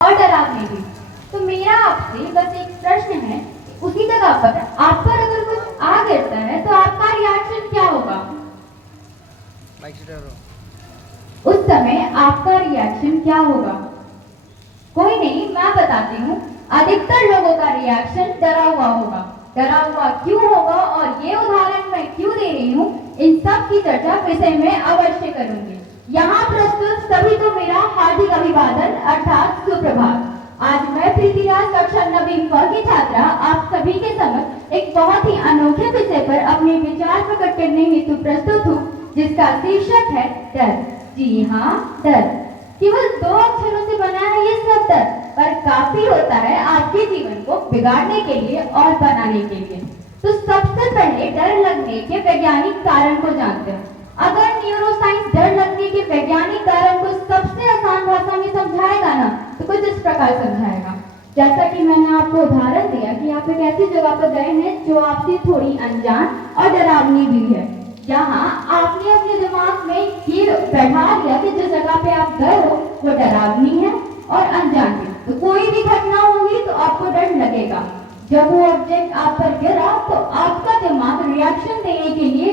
और डरावनी भी। तो मेरा आपसे बस एक प्रश्न है, उसी जगह पर आप पर अगर कुछ आ गिरता है तो आपका रिएक्शन क्या होगा? उस समय आपका रिएक्शन क्या होगा? कोई नहीं, मैं बताती हूँ। अधिकतर लोगों का रिएक्शन डरा हुआ होगा। डरा हुआ क्यों होगा और ये उदाहरण मैं क्यों दे रही हूँ, इन सब की चर्चा विषय में अवश्य करूंगी। यहाँ प्रस्तुत सभी को मेरा हार्दिक अभिवादन अर्थात सुप्रभात। आज मैं प्रीतिराज कक्षा 9वीं की छात्रा आप सभी के समक्ष एक बहुत ही अनोखे विषय पर अपने विचार प्रकट करने हेतु प्रस्तुत हूँ, जिसका शीर्षक है डर। जी हाँ, डर। केवल 2 अक्षरों से बना है ये सब डर, पर काफी होता है आपके जीवन को बिगाड़ने के लिए और बनाने के लिए। तो सबसे पहले डर लगने के वैज्ञानिक कारण को जानते हैं। अगर न्यूरोसाइंस डर लगने के वैज्ञानिक कारण को सबसे आसान भाषा में समझाएगा ना, तो कुछ इस प्रकार समझाएगा। जैसा कि मैंने आपको उदाहरण दिया कि आप एक ऐसी जगह पर गए हैं जो आपसे थोड़ी अनजान और डरावनी भी है। जहाँ आपने अपने दिमाग में ये बैठा दिया कि जिस जगह पे आप गए हो वो डरावनी है और अनजान भी, तो कोई भी घटना होगी तो आपको डर लगेगा। जब वो ऑब्जेक्ट आप पर गिरा तो आपका दिमाग रिएक्शन देने के लिए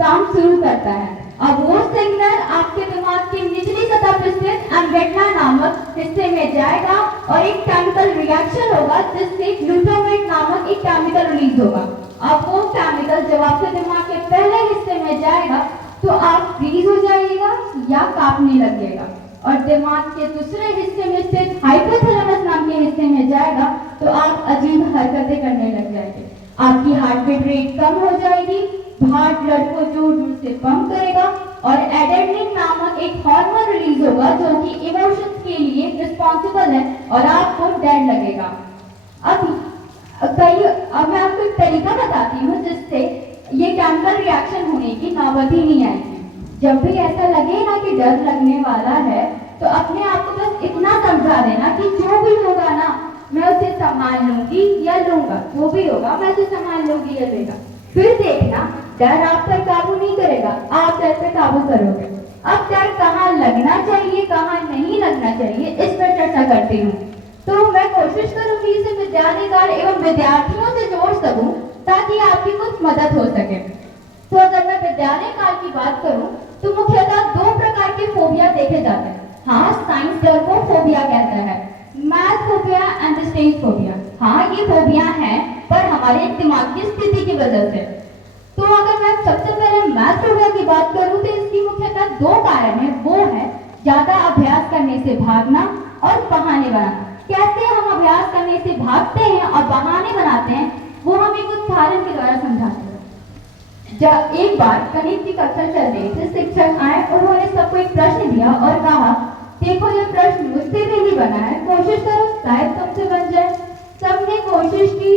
काम शुरू करता है। अब वो सिग्नल आपके दिमाग की निचली सतह पर स्थित एम्बिग्डाला नामक हिस्से में जाएगा और एक केमिकल रिएक्शन होगा, जिससे ग्लूटामेट नामक एक केमिकल रिलीज होगा। अब वो केमिकल जब आपके दिमाग के पहले हिस्से में जाएगा तो आप फ्रीज हो जाइएगा या कांपने लगेगा, और दिमाग के दूसरे हिस्से में स्थित हाइपोथैलेमस नाम के हिस्से में जाएगा तो आप अजीब हरकतें करने लग जाएंगे। आपकी हार्ट बीट रेट कम हो जाएगी, हार्ट ब्लड को जोर जोर से पंप करेगा और एड्रेनलिन नामक एक हार्मोन रिलीज होगा जो कि इमोशंस के लिए रिस्पॉन्सिबल है और आपको डर लगेगा। अब मैं आपको एक तरीका बताती हूँ जिससे ये केमिकल रिएक्शन होने की नौबत ही नहीं आएगी। जब भी ऐसा लगे ना कि डर लगने वाला है तो अपने आप को बस इतना समझा देना कि जो भी होगा ना मैं उसे संभाल लूंगी या लूंगा, जो भी होगा मैं उसे संभाल लूंगी या लूंगा। फिर देखना डर आप पर काबू नहीं करेगा, आप डर पर काबू करोगे। अब डर कहाँ लगना चाहिए कहाँ नहीं लगना चाहिए इस पर चर्चा करती हूँ। तो मैं कोशिश करूंगी इसे विद्याधिकार एवं विद्यार्थियों से जोड़ सकूं ताकि आपकी कुछ मदद हो सके। तो अगर मैं विद्यालय काल की बात करूं तो मुख्यतः 2 प्रकार के फोबिया देखे जाते हैं। हाँ, साइंस डर को फोबिया कहता है, math phobia and stage phobia. हाँ, ये फोबिया है पर हमारे दिमाग की स्थिति की वजह से। तो अगर मैं सबसे पहले मैथ फोबिया की बात करूं तो इसकी मुख्यतः 2 कारण है। वो है ज्यादा अभ्यास करने से भागना और बहाने बनाना। कैसे हम अभ्यास करने से भागते हैं और बहाने बनाते हैं वो हम एक उदाहरण के द्वारा समझाते हैं। जब एक बार गणित की कक्षा चल रही थी, शिक्षक आए, उन्होंने सबको एक प्रश्न दिया और कहा, देखो ये प्रश्न मुझसे भी नहीं बना है, कोशिश करो शायद तुमसे बन जाए। सबने कोशिश की,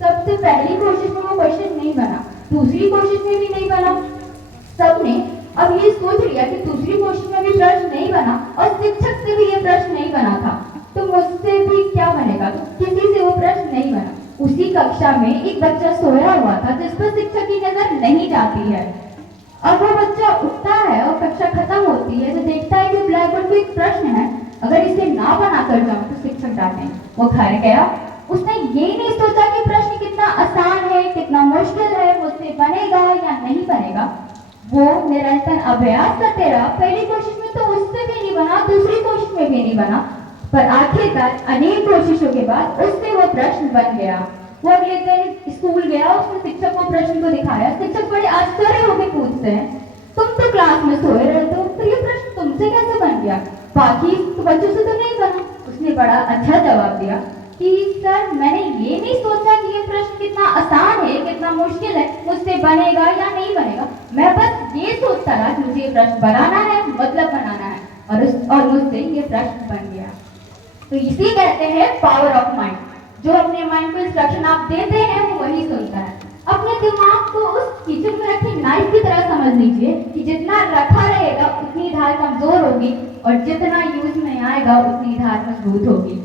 सबसे पहली कोशिश में वो क्वेश्चन नहीं बना, दूसरी कोशिश में भी नहीं बना। सबने अब ये सोच लिया कि दूसरी कोशिश में भी प्रश्न नहीं बना और शिक्षक से भी ये प्रश्न नहीं बना था, तो मुझसे भी क्या बनेगा, तो किसी से वो प्रश्न नहीं बना। उसी कक्षा में एक बच्चा सोया हुआ था जिस पर शिक्षक की नजर नहीं जाती है। अब वो बच्चा उठता है और कक्षा खत्म होती है तो देखता है कि ब्लैक बोर्ड पे एक प्रश्न है, अगर इसे ना बना कर जाऊं तो शिक्षक डांटे। वो घर गया, उसने ये नहीं सोचा कि प्रश्न कितना आसान है कितना मुश्किल है, मुझसे बनेगा या नहीं बनेगा। वो निरंतर अभ्यास करते रहा, पहली कोशिश में तो उससे भी नहीं बना, दूसरी कोशिश में भी नहीं बना, पर आखिरकार अनेक कोशिशों के बाद उससे वो प्रश्न बन गया। वो अगले दिन स्कूल गया, उसने शिक्षक को प्रश्न को दिखाया। शिक्षक बड़े आश्चर्य होकर पूछते हैं, तुम तो क्लास में सोए रहते हो, तो ये प्रश्न तुमसे कैसे बन गया, बाकी बच्चों से तो नहीं बना। उसने बड़ा अच्छा जवाब दिया कि सर मैंने ये नहीं सोचा कि ये प्रश्न कितना आसान है कितना मुश्किल है, मुझसे बनेगा या नहीं बनेगा, मैं बस ये सोचता रहा कि मुझे ये प्रश्न बनाना है, मतलब बनाना है, और मुझसे ये प्रश्न बन गया। तो इसी कहते हैं पावर ऑफ माइंड। जो अपने माइंड को इंस्ट्रक्शन आप देते हैं वो वही सुनता है। अपने दिमाग को उस किचन में रखी नाइफ की तरह समझ लीजिए कि जितना रखा रहेगा उतनी धार कमजोर होगी और जितना यूज में आएगा उतनी धार मजबूत होगी।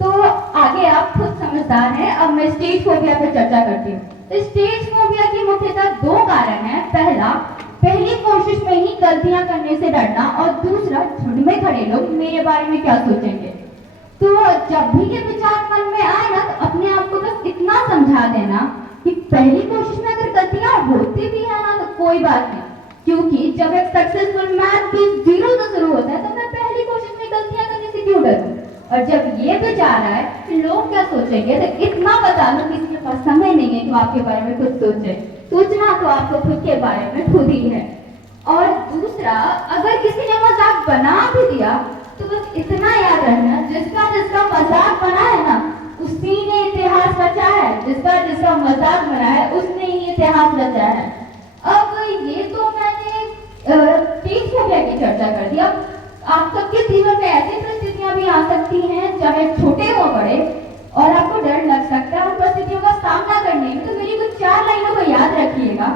तो आगे आप खुद समझदार हैं। अब मैं स्टेज फोबिया पर चर्चा करती हूँ। तो स्टेज फोबिया की मुख्यतः 2 कारण है। पहला, पहली कोशिश में ही गलतियां करने से डरना, और दूसरा, झुंड में खड़े लोग मेरे बारे में क्या सोचेंगे। तो जब भी ये विचार मन में आए ना, तो अपने आप को बस इतना समझा देना कि पहली कोशिश में अगर गलतियां होती भी है ना, तो कोई बात नहीं, क्योंकि जब एक सक्सेसफुल मैथ भी 0 से शुरू होता है, तो मैं पहली कोशिश में गलतियां करने से क्यों डरूं। और जब ये विचार आए कि लोग क्या सोचेंगे, तो इतना बता दो किसी के पास समय नहीं है कि आपके बारे में कुछ सोचे। सोचना तो आपको खुद के बारे में खुद ही है। और दूसरा, अगर किसी ने मजाक बना भी दिया, तो बस इतना याद रखना, जिसका मजाक बना है ना, उसी ने इतिहास रचा है। जिसका मजाक बना है, उसने ही इतिहास रचा है। अब ये तो मैंने तीस फोबिया की चर्चा कर दी। अब आप सबके जीवन में ऐसी परिस्थितियां भी आ सकती हैं, चाहे छोटे हो बड़े, और आपको डर लग सकता है उन परिस्थितियों का सामना करने में। तो मेरी कुछ 4 लाइनों को याद रखिएगा।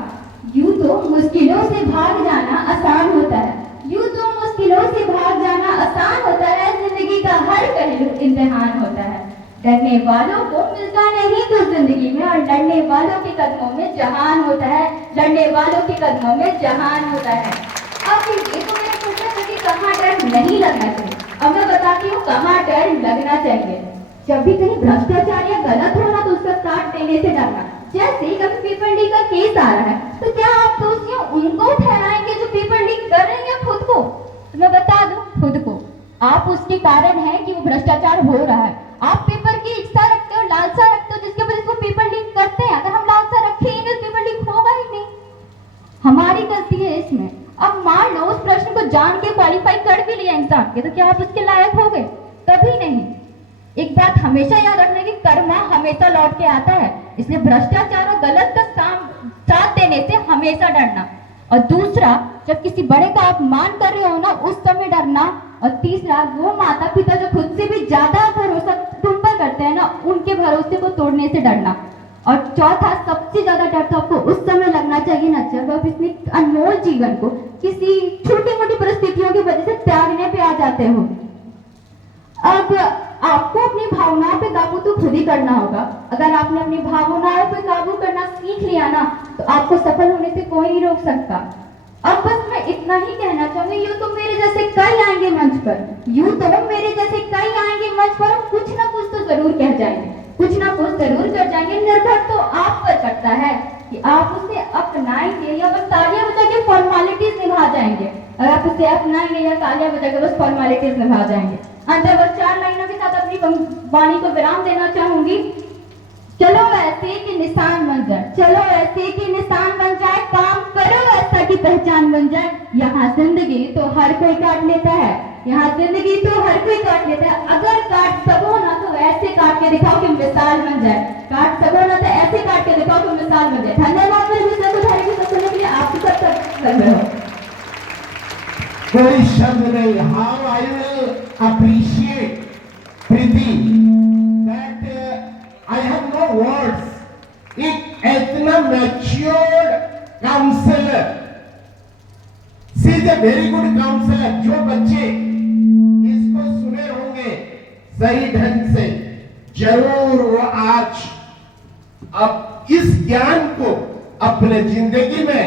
यूं तो मुश्किलों से भाग जाना आसान होता है, यूं तो मुश्किलों से भाग जाना आसान होता है, जिंदगी का हर पहलू इम्तिहान होता है। डरने वालों को मिलता नहीं कुछ जिंदगी में, और लड़ने वालों के कदमों में जहान होता है, लड़ने वालों के कदमों में जहान होता है। अब ये तो मैंने सोचा था कि कहाँ डर नहीं लगना चाहिए। अब मैं बताती हूँ कहाँ डर लगना चाहिए। जब भी कहीं भ्रष्टाचार या गलत हो ना, तो उसका साथ देने से डरना। जैसे कभी पेपर लीक का केस आ रहा है, तो क्या आप दोषियों उनको ठहराएंगे जो पेपर लीक कर रहे हैं, खुद को? तो मैं बता दूं, खुद को। आप उसके कारण है कि वो भ्रष्टाचार हो रहा है। आप पेपर की इच्छा रखते हो, लालसा रखते हो, जिसके वजह से वो पेपर लीक करते हैं। अगर हम लालसा रखेंगे तो पेपर लीक होगा ही नहीं। हमारी गलती है इसमें। अब मान लो उस प्रश्न को जान के क्वालिफाई कर भी लिया एग्जाम के, तो क्या आप उसके लायक हो गए? कभी नहीं। एक बात हमेशा याद रखना कि कर्मा हमेशा लौट के आता है, इसलिए भ्रष्टाचार और गलत का साथ देने से हमेशा डरना। और दूसरा, जब किसी बड़े का अपमान कर रहे हो ना, उस समय डरना। और तीसरा, वो माता पिता जो खुद से भी ज्यादा भरोसा तुम पर करते हैं ना, उनके भरोसे को तोड़ने से डरना। और चौथा, सबसे ज्यादा डर तो आपको उस समय लगना चाहिए ना, जब आप इतने अनमोल जीवन को किसी छोटी मोटी परिस्थितियों की वजह से त्यागने पे आ जाते हो। अब आपको अपनी भावनाओं पे काबू तो खुद ही करना होगा। अगर आपने अपनी भावनाओं पे काबू करना सीख लिया ना, तो आपको सफल होने से कोई नहीं रोक सकता। अब बस मैं इतना ही कहना चाहूंगी, यूं तो मेरे जैसे कई आएंगे मंच पर, यूं तो मेरे जैसे कई आएंगे मंच पर, और कुछ ना कुछ तो जरूर कह जाएंगे, कुछ ना कुछ जरूर कर जाएंगे। निर्भर तो आप पर करता है कि आप उसे अपनाएंगे या बस तालियां बजा के फॉर्मेलिटीज निभा जाएंगे। अगर आप उसे अपनाएंगे या तालियां बजा के बस फॉर्मेलिटीज निभा जाएंगे। अंत बस 4 लाइनों के साथ अपनी वाणी को विराम देना चाहूंगी। चलो ऐसे कि निशान बन जाए, चलो ऐसे कि निशान बन जाए, काम करो ऐसा कि पहचान बन जाए। यहाँ जिंदगी तो हर कोई काट लेता है, यहाँ जिंदगी तो हर कोई काट लेता है। अगर काट सको ना तो ऐसे काट के दिखाओ कि मिसाल बन जाए, काट सको ना तो ऐसे काट के दिखाओ कि मिसाल बन जाए। धन्यवाद मेरे विषय को धारे की सुनने के लिए। आपको सब तक कर रहे हो कोई शब्द नहीं। How I will appreciate Preeti that I have no words. एक इतना matured counsellor, she is a very good counsellor. जो बच्चे इसको सुने होंगे सही ढंग से, जरूर वो आज अब इस ज्ञान को अपने जिंदगी में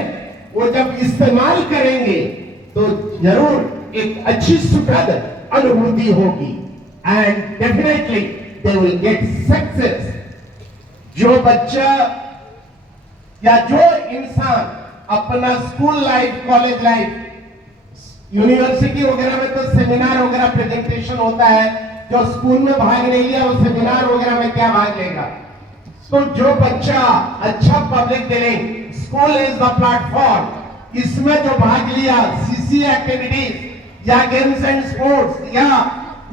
वो जब इस्तेमाल करेंगे तो जरूर एक अच्छी सुखद अनुभूति होगी, and definitely they will get success. जो बच्चा या जो इंसान अपना school life, college life, university वगैरह में तो सेमिनार वगैरह प्रेजेंटेशन होता है, जो स्कूल में भाग नहीं लिया वो सेमिनार वगैरह में क्या भाग लेगा। तो जो बच्चा अच्छा public dealing, school is the platform, इसमें जो भाग लिया, सीसी एक्टिविटीज या गेम्स एंड स्पोर्ट्स या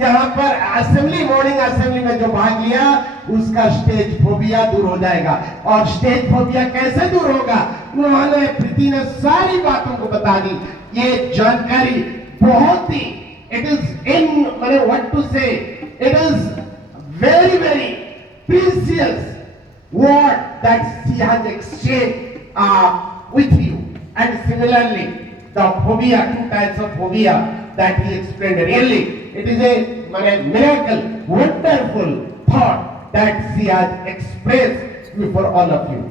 यहाँ पर असेंबली, मॉर्निंग असेंबली में जो भाग लिया, उसका स्टेज फोबिया दूर हो जाएगा। और स्टेज फोबिया कैसे दूर होगा, उन्होंने, प्रीति ने सारी बातों को बता दी। ये जानकारी बहुत ही, इट इज इन, मैंने व्हाट टू से, it is very very precious word that she has exchanged with you. And similarly, the phobia, 2 types of phobia that he explained, really, it is a miracle, wonderful thought that she has expressed before all of you.